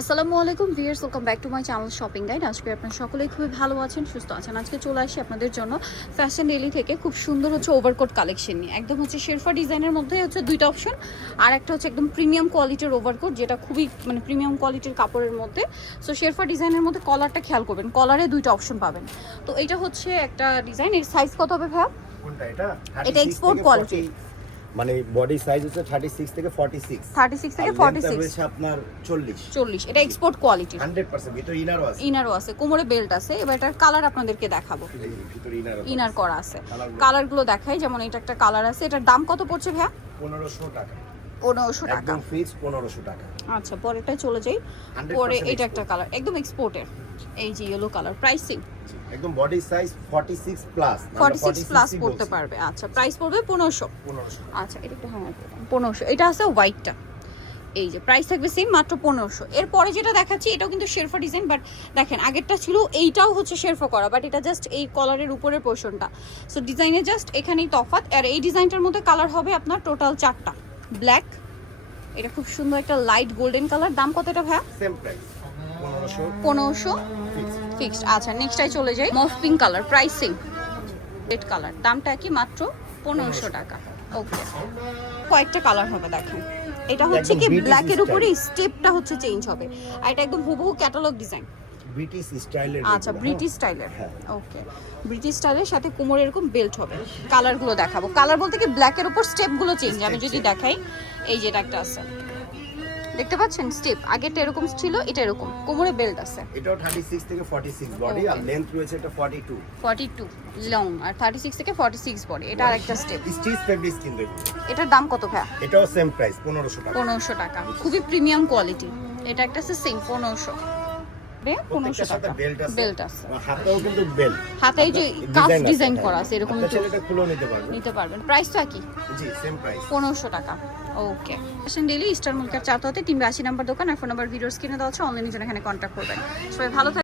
আসসালামু আলাইকুম viewers welcome back to my channel shopping guide আজকে আপনারা সকলেই খুবই ভালো আছেন সুস্থ আছেন। আজকে চলে আসি আপনাদের জন্য ফ্যাশন ডেলি থেকে খুব সুন্দর হচ্ছে ওভারকোট কালেকশন নিয়ে। একদম হচ্ছে শেরফা ডিজাইনের মধ্যে হচ্ছে দুইটা অপশন আর একটা হচ্ছে একদম প্রিমিয়াম কোয়ালিটির ওভারকোট যেটা খুবই মানে প্রিমিয়াম কোয়ালিটির কাপড়ের মধ্যে। সো শেরফা ডিজাইনের মধ্যে কলারটা খেয়াল করবেন কলারে দুইটা অপশন পাবেন। তো এটা হচ্ছে একটা ডিজাইন এর সাইজ কত হবে ভাইয়া? কোনটা এটা? এক্সপোর্ট 36 40 মানে বডি সাইজ হচ্ছে 36 থেকে 46 থার্টি সিক্স থেকে আর ফর্টি lengthটা সিক্স রয়েছে আপনার 40 চল্লিশ এটা এক্সপোর্ট কোয়ালিটির 100% ভিতর ইনারও আছে। ইনারও আছে কোমরে বেল্ট আছে। এবার এটার কালার আপনাদেরকে দেখাবো। ভিতর ইনার ইনার করা আছে। Colour- কালারগুলো দেখাই যেমন এটা একটা কালার আছে। এটার দাম কত পড়ছে ভাইয়া? 1500 টাকা। পনেরোশো টাকা। একদম ফিক্স 1500 টাকা। আচ্ছা পরেরটায় চলে যাই। পরে এটা একটা কালার একদম এক্সপোর্টের এই যে ইয়েলো কালার প্রাইসিং একদম body size 46 plus forty six plus পড়তে পারবে। আচ্ছা প্রাইস পড়বে পনেরোশো। 1500 আচ্ছা এটা একটু হ্যাঁ পনেরোশো এটা আছে হোয়াইটটা এই যে প্রাইস থাকবে সেম মাত্র পনেরোশো। এরপরে যেটা দেখাচ্ছি এটাও কিন্তু শেরফা ডিজাইন বাট দেখেন আগেরটা ছিল এইটাও হচ্ছে শেরফা করা বাট এটা জাস্ট এই কলারের উপরের পোর্শনটা সো ডিজাইনে জাস্ট এখানেই তফাৎ আর এই ডিজাইনটার মধ্যে কালার হবে আপনার টোটাল চারটা। ব্ল্যাক এটা খুব সুন্দর একটা লাইট গোল্ডেন কালার দাম কত এটা ভাইয়া? সেম প্রাইস 1500 পনেরোশো ফিক্সড আচ্ছা নেক্সটাই চলে যাই। মফ pink colour pricing red colour দামটা কি মাত্র পনেরোশো টাকা? ওকে কয়েকটা কালার হবে দেখেন। এটা হচ্ছে কি ব্ল্যাকের। উপরে স্টেপটা হচ্ছে চেঞ্জ হবে। আর এটা একদম হুবহু ক্যাটালগ ডিজাইন ব্রিটিশ স্টাইলের আচ্ছা ব্রিটিশ স্টাইলের। ওকে ব্রিটিশ স্টাইলের সাথে কোমর এরকম বেল্ট হবে। কালারগুলো দেখাবো। কালার বলতে কি ব্ল্যাকের উপর স্টেপগুলো চেঞ্জ আমি যদি দেখাই এই যেটা একটা আছে। দেখতে পাচ্ছেন? স্টেপ। আগেরটা এরকম ছিল এটা এরকম। কোমরে বেল্ট আছে। এটাও 36 থেকে 46 বডি আর লেন্থ রয়েছে এটা 42 42 লং আর 36 থেকে 46 বডি এটা আরেকটা স্টেপ স্টিচ ফেব্রিক স্কিন দেখুন। এটার দাম কত ভাই এটাও সেম প্রাইস 1500 টাকা। 1500 টাকা। খুবই প্রিমিয়াম কোয়ালিটি এটা একটা সেম 1500 হাতে যে কাফ ডিজাইন করা আছে এরকম নিতে পারবেন। প্রাইসটা কি? পনেরোশো টাকা। ওকে ফ্যাশন ডেলি স্টার মুলকার চারটাতে তিনবে আশি নাম্বার দোকান আর ফোন নাম্বার ভিডিওস স্ক্রিনে দেওয়া আছে অনলাইনে জন্য এখানে কন্ট্যাক্ট করবেন। সবাই ভালো থাকবেন।